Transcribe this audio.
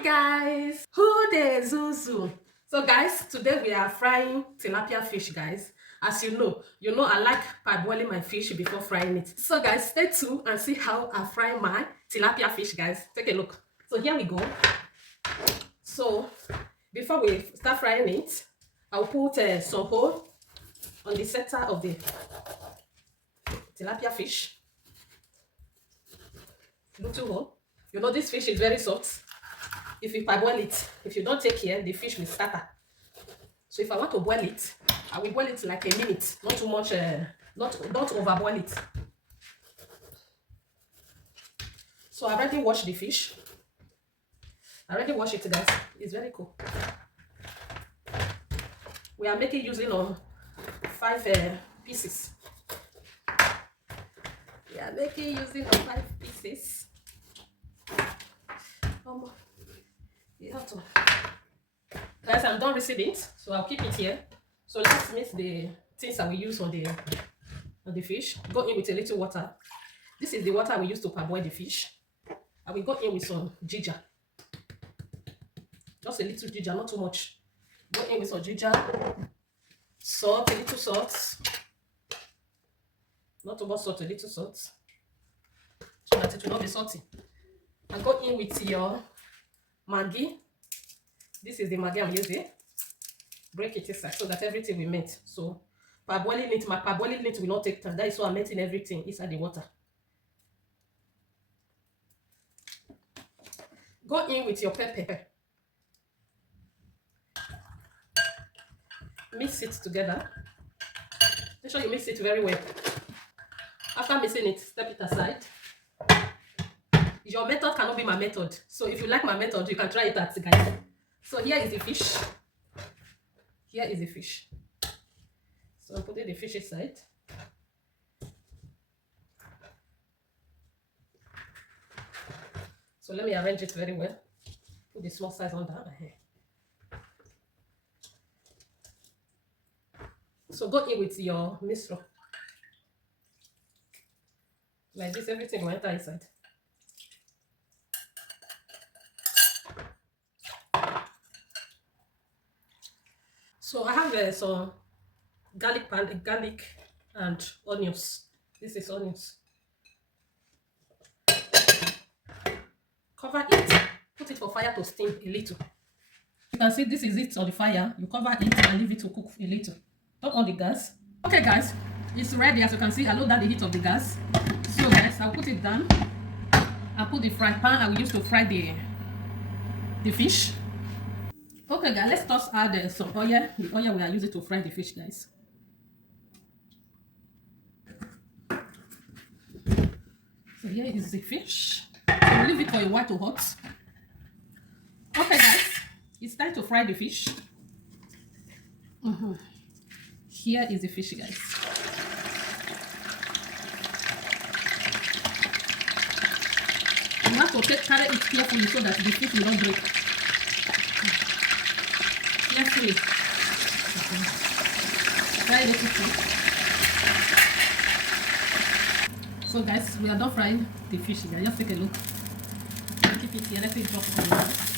Hi guys, who dey zuzu? So guys, today we are frying tilapia fish, guys. As you know I like parboiling my fish before frying it. So guys, stay tuned and see how I fry my tilapia fish, guys. Take a look. So here we go. So before we start frying it, I'll put some hole on the center of the tilapia fish. Little hole. You know this fish is very soft. If you parboil it, if you don't take care, the fish will scatter. So if I want to boil it, I will boil it like a minute, not too much, not overboil it. So I already washed the fish. I already washed it, guys. It's very cool. We are making using on 5 pieces. We are making using on 5 pieces. You have to. Guys, I'm done rinsing it, so I'll keep it here. So let's mix the things that we use on the fish. Go in with a little water. This is the water we use to parboil the fish. I will go in with some ginger. Just a little ginger, not too much. Go in with some ginger. Salt, a little salt. Not too much salt, a little salt. So that it will not be salty. And go in with your Maggi. This is the Maggi I'm using. Break it inside so that everything will melt. So parboiling it, my parboiling it will not take time. That is why I'm melting everything inside the water. Go in with your pepper. Mix it together. Make sure you mix it very well. After mixing it, step it aside. Your method cannot be my method. So if you like my method, you can try it out, guys. So here is the fish. Here is the fish. So I'm putting the fish aside. So let me arrange it very well. Put the small size under my hair. So go in with your mixture. Like this, everything will enter inside. So I have some garlic and onions. This is onions. Cover it. Put it for fire to steam a little. You can see this is it on the fire. You cover it and leave it to cook a little. Turn on the gas. Okay guys, it's ready. As you can see, I lowered down the heat of the gas. So guys, I'll put it down. I'll put the fry pan I will use to fry the fish. Okay guys, let's just add some oil. The oil we are using to fry the fish, guys. So here is the fish. We'll leave it for a while to hot. Okay guys, it's time to fry the fish. Here is the fish, guys. You have to carry it carefully so that the fish will not break. Carefully. Fry the fish. So guys, we are done frying the fish here. Just take a look. Keep it here. Let it drop on the